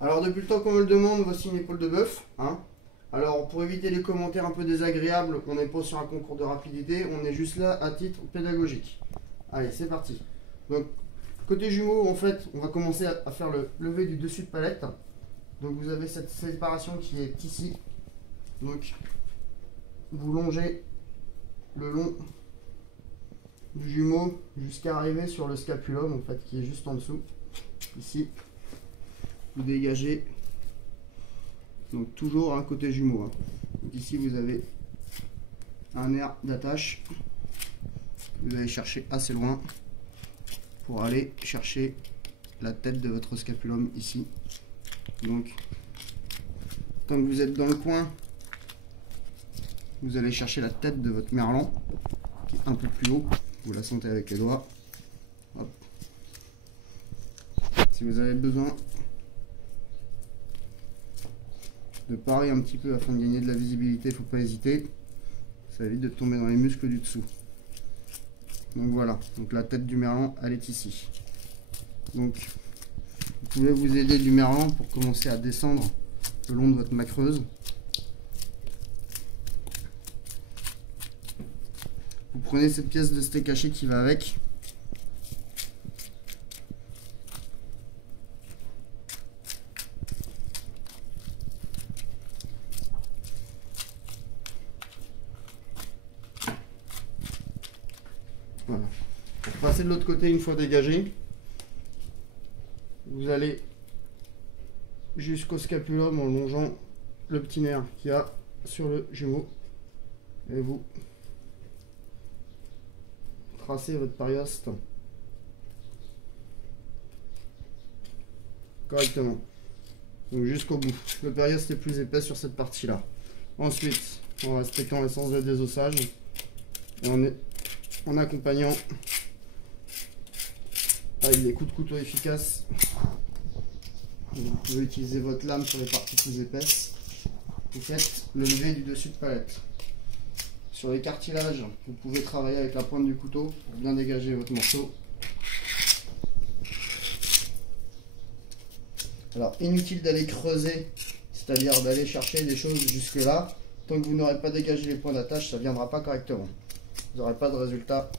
Alors depuis le temps qu'on me le demande, voici une épaule de bœuf. Hein. Alors pour éviter les commentaires un peu désagréables, on n'est pas sur un concours de rapidité, on est juste là à titre pédagogique. Allez, c'est parti. Donc côté jumeau, en fait, on va commencer à faire le lever du dessus de palette. Donc vous avez cette séparation qui est ici. Donc vous longez le long du jumeau jusqu'à arriver sur le scapulum, en fait, qui est juste en dessous. Ici, vous dégagez. Donc toujours un côté jumeau. Hein. Donc ici vous avez un nerf d'attache. Vous allez chercher assez loin pour aller chercher la tête de votre scapulum ici. Donc quand vous êtes dans le coin, vous allez chercher la tête de votre merlan qui est un peu plus haut. Vous la sentez avec les doigts. Hop. Si vous avez besoin de parer un petit peu afin de gagner de la visibilité, il ne faut pas hésiter. Ça évite de tomber dans les muscles du dessous. Donc voilà, donc la tête du merlan, elle est ici. Donc vous pouvez vous aider du merlan pour commencer à descendre le long de votre macreuse. Vous prenez cette pièce de steak haché qui va avec. Voilà. Pour passer de l'autre côté, une fois dégagé, vous allez jusqu'au scapulum en longeant le petit nerf qu'il y a sur le jumeau et vous tracez votre périoste correctement. Donc jusqu'au bout. Le périoste est plus épais sur cette partie-là. Ensuite, en respectant l'essence de désossage et en accompagnant avec des coups de couteau efficaces. Vous pouvez utiliser votre lame sur les parties plus épaisses. Vous faites le lever du dessus de palette. Sur les cartilages, vous pouvez travailler avec la pointe du couteau pour bien dégager votre morceau. Alors inutile d'aller creuser, c'est-à-dire d'aller chercher des choses jusque là. Tant que vous n'aurez pas dégagé les points d'attache, ça ne viendra pas correctement. Vous n'aurez pas de résultat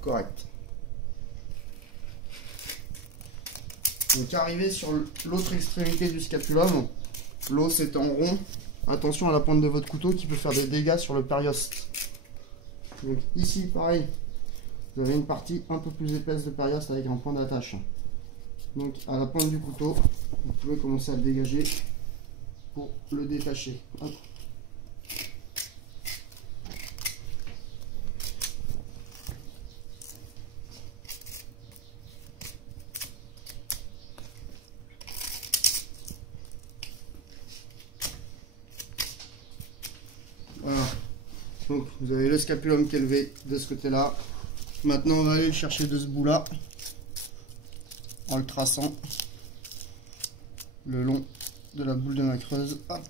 correct. Donc arrivé sur l'autre extrémité du scapulum, l'os est en rond. Attention à la pointe de votre couteau qui peut faire des dégâts sur le périoste. Donc ici pareil, vous avez une partie un peu plus épaisse de périoste avec un point d'attache. Donc à la pointe du couteau, vous pouvez commencer à le dégager pour le détacher. Hop. Voilà, donc vous avez le scapulum qui est levé de ce côté là. Maintenant on va aller le chercher de ce bout là en le traçant le long de la boule de macreuse. Hop.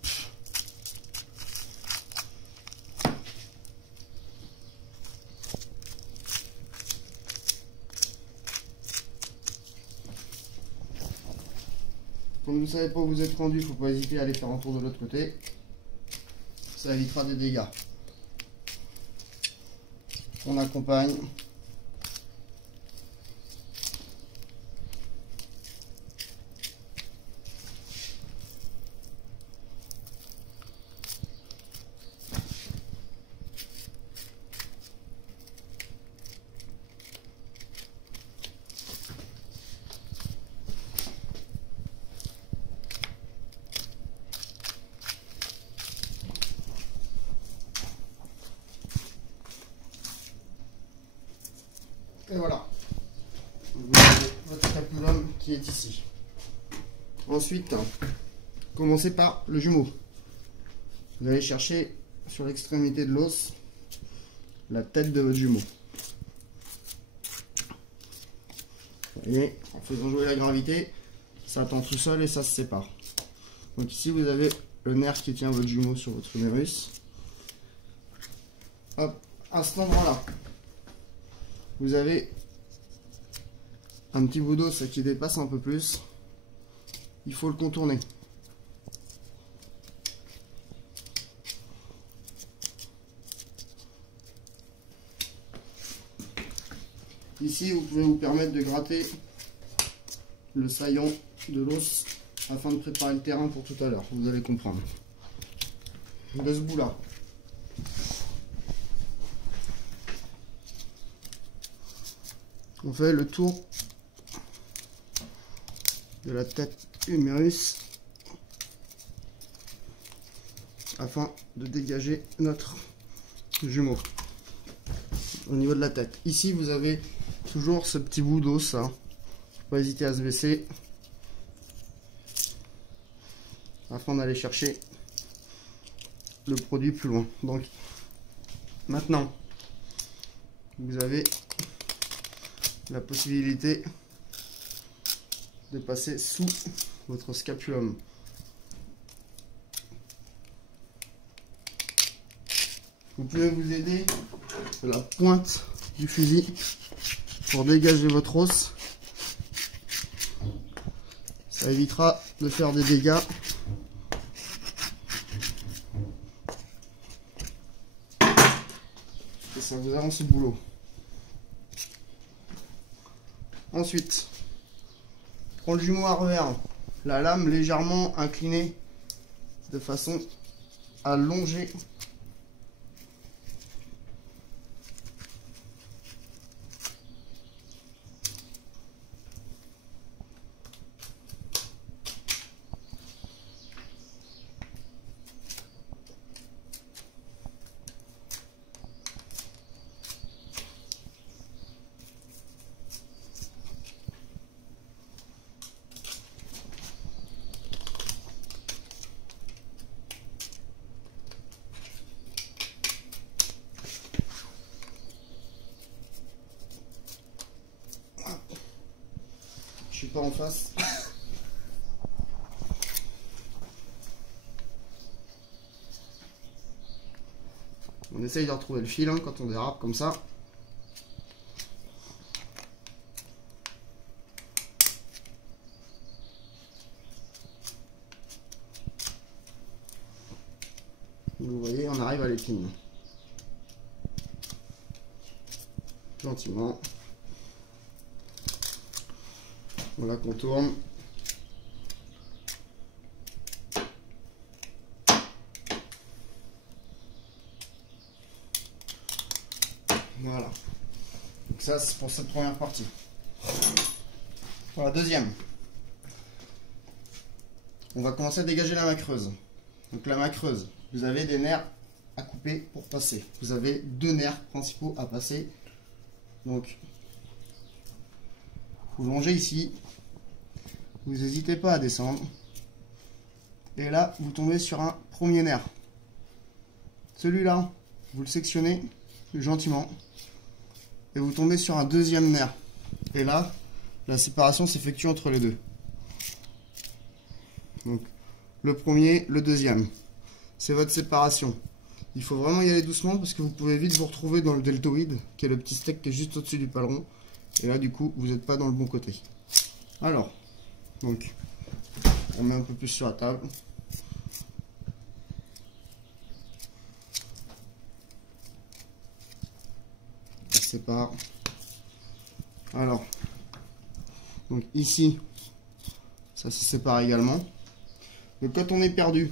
Quand vous ne savez pas où vous êtes rendu, il ne faut pas hésiter à aller faire un tour de l'autre côté. Ça évitera des dégâts. On accompagne. Et voilà, vous avez votre scapulum qui est ici. Ensuite, commencez par le jumeau. Vous allez chercher sur l'extrémité de l'os la tête de votre jumeau. Et en faisant jouer la gravité, ça attend tout seul et ça se sépare. Donc ici vous avez le nerf qui tient votre jumeau sur votre humérus. Hop, à cet endroit-là, vous avez un petit bout d'os qui dépasse un peu plus. il faut le contourner. Ici, vous pouvez vous permettre de gratter le saillant de l'os afin de préparer le terrain pour tout à l'heure. Vous allez comprendre. De ce bout-là. On fait le tour de la tête humérus afin de dégager notre jumeau au niveau de la tête. Ici, vous avez toujours ce petit bout d'os. Hein. Faut pas hésiter à se baisser afin d'aller chercher le produit plus loin. Donc maintenant, vous avez la possibilité de passer sous votre scapulum. Vous pouvez vous aider de la pointe du fusil pour dégager votre os. Ça évitera de faire des dégâts. Et ça vous avance le boulot. Ensuite, prends le jumeau à revers, la lame légèrement inclinée de façon à longer pas en face. On essaye de retrouver le fil hein, quand on dérape comme ça. Vous voyez, on arrive à l'épine. Gentiment. On la contourne. Voilà. Donc ça, c'est pour cette première partie. Pour la deuxième, on va commencer à dégager la main creuse. Donc la main creuse, vous avez des nerfs à couper pour passer. Vous avez deux nerfs principaux à passer. Donc, vous longez ici. Vous n'hésitez pas à descendre. Et là, vous tombez sur un premier nerf. Celui-là, vous le sectionnez gentiment. Et vous tombez sur un deuxième nerf. Et là, la séparation s'effectue entre les deux. Donc, le premier, le deuxième. C'est votre séparation. Il faut vraiment y aller doucement parce que vous pouvez vite vous retrouver dans le deltoïde, qui est le petit steak qui est juste au-dessus du paleron. Et là, du coup, vous n'êtes pas dans le bon côté. Alors, donc, on met un peu plus sur la table. On sépare. Alors, donc ici, ça se sépare également. Donc quand on est perdu,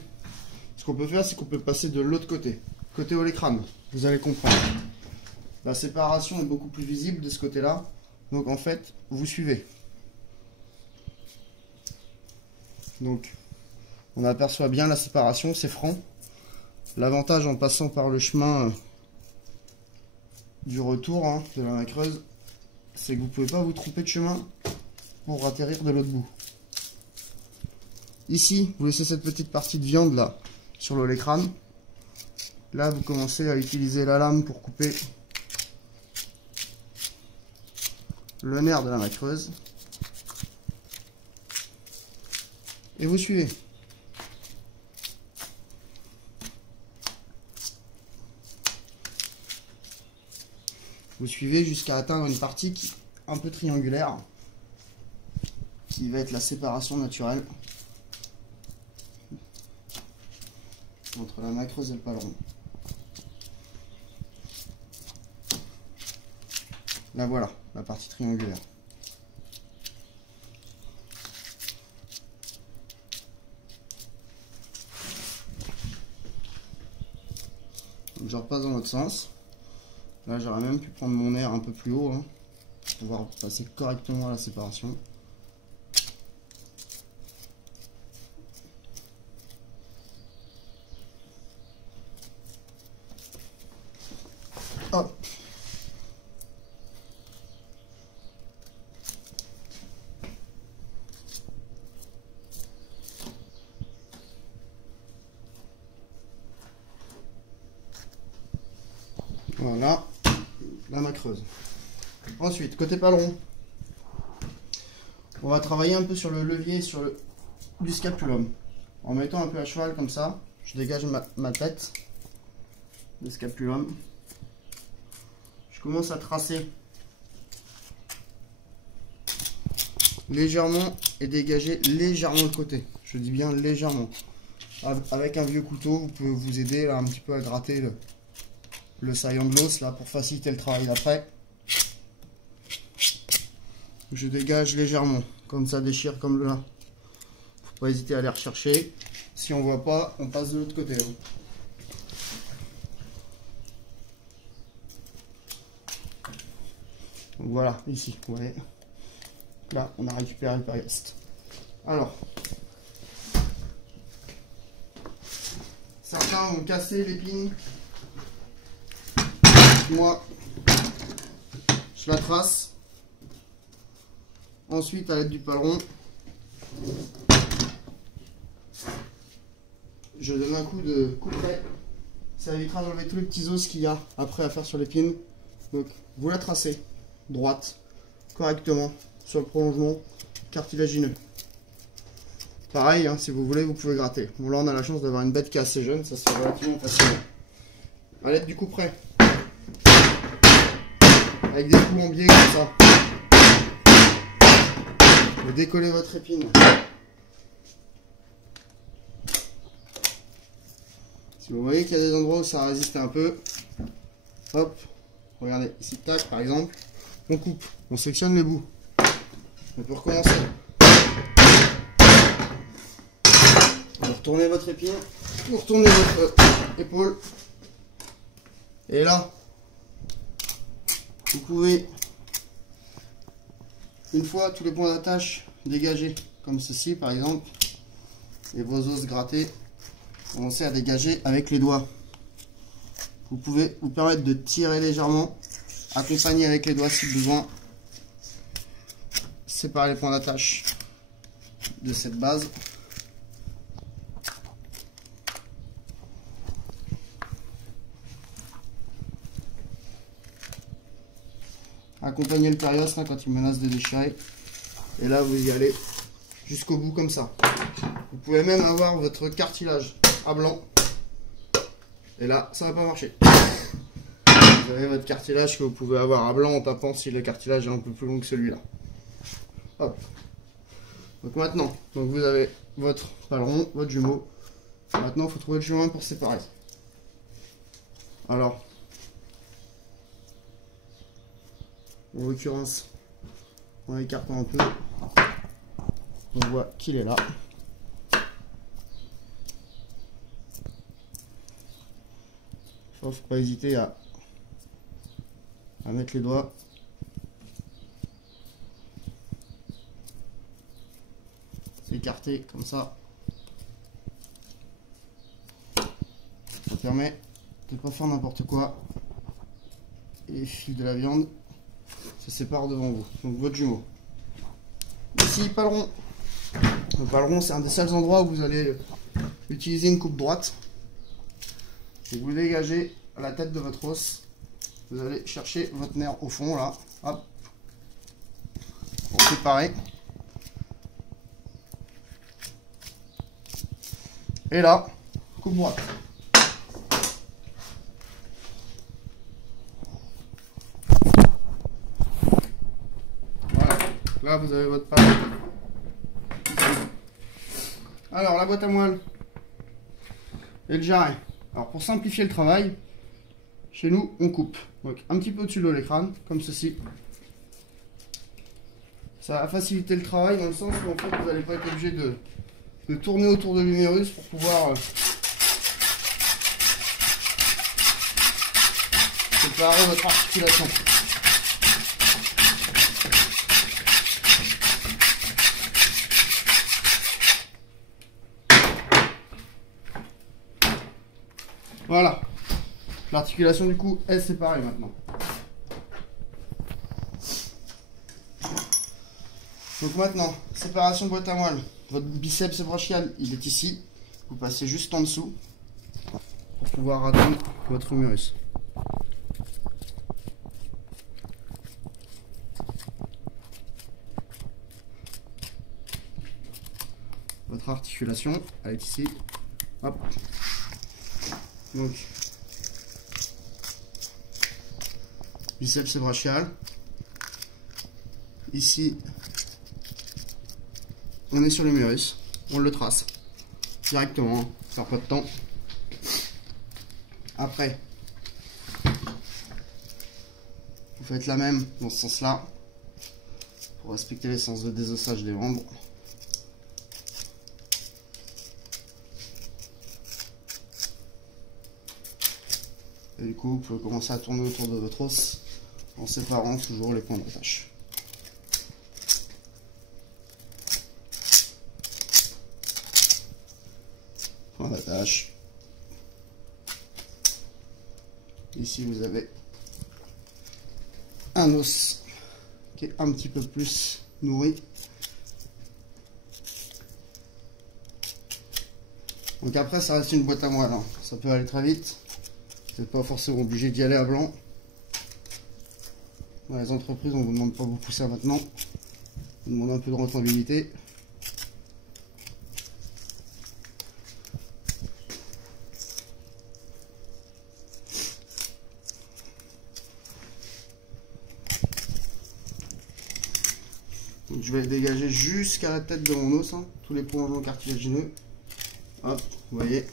ce qu'on peut faire, c'est qu'on peut passer de l'autre côté, côté olecrane. Vous allez comprendre. La séparation est beaucoup plus visible de ce côté-là. Donc en fait, vous suivez. Donc, on aperçoit bien la séparation, c'est franc. L'avantage en passant par le chemin du retour hein, de la main creuse, c'est que vous ne pouvez pas vous tromper de chemin pour atterrir de l'autre bout. Ici, vous laissez cette petite partie de viande là sur l'olecrane. Là, vous commencez à utiliser la lame pour couper le nerf de la main creuse. Et vous suivez. Vous suivez jusqu'à atteindre une partie un peu triangulaire, qui va être la séparation naturelle entre la macreuse et le paleron. Là voilà, la partie triangulaire. Donc je repasse dans l'autre sens. Là j'aurais même pu prendre mon air un peu plus haut, hein, pour pouvoir passer correctement à la séparation. Hop. Voilà la macreuse. Ensuite, côté paleron, on va travailler un peu sur le levier du scapulum. En mettant un peu à cheval comme ça, je dégage ma tête, le scapulum. Je commence à tracer légèrement et dégager légèrement le côté. Je dis bien légèrement. Avec un vieux couteau, vous pouvez vous aider là, un petit peu à gratter le saillant de l'os là pour faciliter le travail d'après. Je dégage légèrement, comme ça déchire comme là. Faut pas hésiter à aller rechercher. Si on voit pas, on passe de l'autre côté. Donc voilà, ici, vous voyez. Là, on a récupéré le périeste. Alors, certains ont cassé l'épine. Moi, je la trace. Ensuite, à l'aide du paleron, je donne un coup de couperet. Ça évitera d'enlever tous les petits os qu'il y a après à faire sur l'épine. Donc, vous la tracez droite, correctement, sur le prolongement cartilagineux. Pareil, hein, si vous voulez, vous pouvez gratter. Bon, là, on a la chance d'avoir une bête qui est assez jeune, ça se fait relativement facilement. À l'aide du couperet, avec des coups en biais comme ça, vous décollez votre épine. Si vous voyez qu'il y a des endroits où ça résiste un peu, hop, regardez, ici, tac, par exemple, on coupe, on sectionne les bouts. On peut recommencer. Vous retournez votre épine, vous retournez votre épaule, et là, vous pouvez, une fois tous les points d'attache dégagés, comme ceci par exemple, et vos os grattés, commencez à dégager avec les doigts. Vous pouvez vous permettre de tirer légèrement, accompagner avec les doigts si besoin. Séparer les points d'attache de cette base. Accompagnez le périos là, quand il menace de déchirer. Et là, vous y allez jusqu'au bout comme ça. Vous pouvez même avoir votre cartilage à blanc. Et là, ça va pas marcher. Vous avez votre cartilage que vous pouvez avoir à blanc en tapant si le cartilage est un peu plus long que celui-là. Hop. Donc maintenant, vous avez votre paleron, votre jumeau. Maintenant, il faut trouver le chemin pour séparer. Alors, en l'occurrence, en écartant un peu, on voit qu'il est là. Il ne faut pas hésiter à mettre les doigts. Écarter comme ça. Ça permet de ne pas faire n'importe quoi. Et les fils de la viande se séparent devant vous. Donc votre jumeau. Ici, paleron. Le paleron, c'est un des seuls endroits où vous allez utiliser une coupe droite. Et vous dégagez la tête de votre os. Vous allez chercher votre nerf au fond là. Hop. Pour séparer. Et là, coupe droite. Voilà. Là, vous avez votre pâte. Alors, la boîte à moelle. et le jarret. Alors pour simplifier le travail, chez nous on coupe. Donc un petit peu au-dessus de l'écran, comme ceci. Ça va faciliter le travail dans le sens où en fait vous n'allez pas être obligé de tourner autour de l'humérus pour pouvoir séparer votre articulation. Voilà, l'articulation du coup est séparée maintenant. Donc maintenant, séparation de boîte à moelle. Votre biceps brachial, il est ici. Vous passez juste en dessous pour pouvoir atteindre votre humérus. Votre articulation, elle est ici. Hop. Donc, biceps brachial. Ici, on est sur l'humérus. On le trace directement, hein, ça perd pas de temps. Après, vous faites la même dans ce sens-là pour respecter les sens de désossage des membres. Et du coup, vous pouvez commencer à tourner autour de votre os en séparant toujours les points d'attache. Point d'attache. Ici, vous avez un os qui est un petit peu plus nourri. Donc après, ça reste une boîte à moelle, hein. Ça peut aller très vite. Vous n'êtes pas forcément obligé d'y aller à blanc. Dans les entreprises, on ne vous demande pas beaucoup ça maintenant. On vous demande un peu de rentabilité. Donc, je vais dégager jusqu'à la tête de mon os, hein, tous les prolongements cartilagineux. Hop, vous voyez.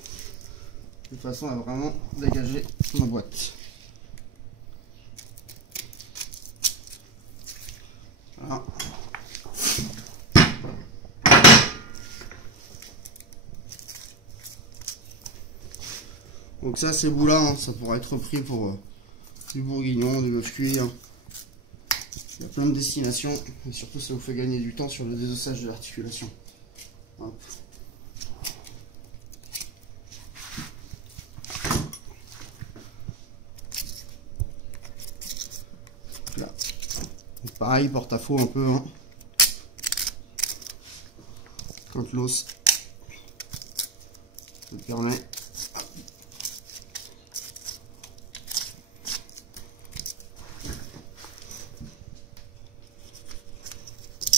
De façon à vraiment dégager ma boîte. Voilà. Donc ça, ces bouts-là, hein, ça pourra être pris pour du bourguignon, du bœuf cuit. Hein. Il y a plein de destinations, et surtout ça vous fait gagner du temps sur le désossage de l'articulation. Hop. Là. Donc pareil, porte-à-faux un peu. Hein. Quand l'os le permet.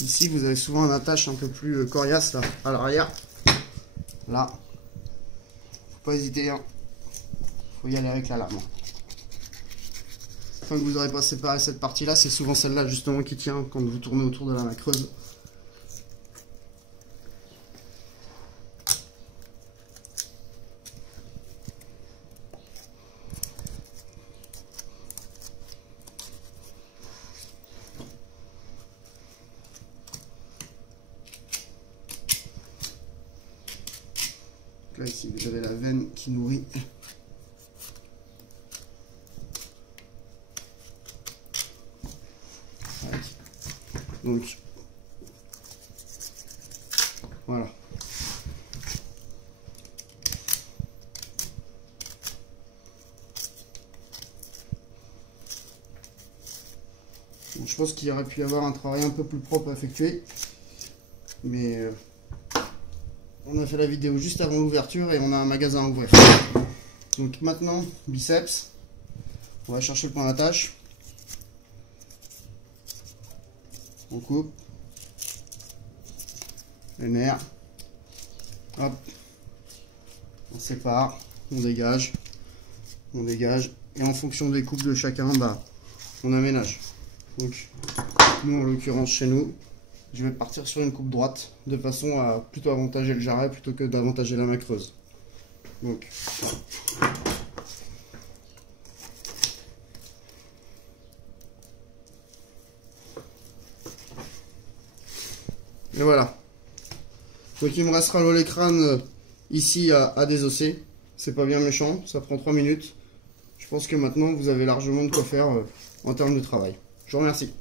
Ici, vous avez souvent une attache un peu plus coriace là, à l'arrière. Là, faut pas hésiter, hein. Faut y aller avec la lame. Tant que vous n'aurez pas séparé cette partie-là, c'est souvent celle-là justement qui tient quand vous tournez autour de la main creuse. Là, ici, vous avez la veine qui nourrit. Donc, voilà. Donc, je pense qu'il y aurait pu y avoir un travail un peu plus propre à effectuer. Mais on a fait la vidéo juste avant l'ouverture et on a un magasin à ouvrir. Donc maintenant, biceps. On va chercher le point d'attache. On coupe. Le nerf. Hop. On sépare. On dégage. On dégage. Et en fonction des coupes de chacun, bah, on aménage. Donc, nous en l'occurrence chez nous, je vais partir sur une coupe droite de façon à plutôt avantager le jarret plutôt que d'avantager la main creuse. Donc. Et voilà. Donc il me restera l'olécrane ici à désosser. C'est pas bien méchant, ça prend 3 minutes. Je pense que maintenant vous avez largement de quoi faire en termes de travail. Je vous remercie.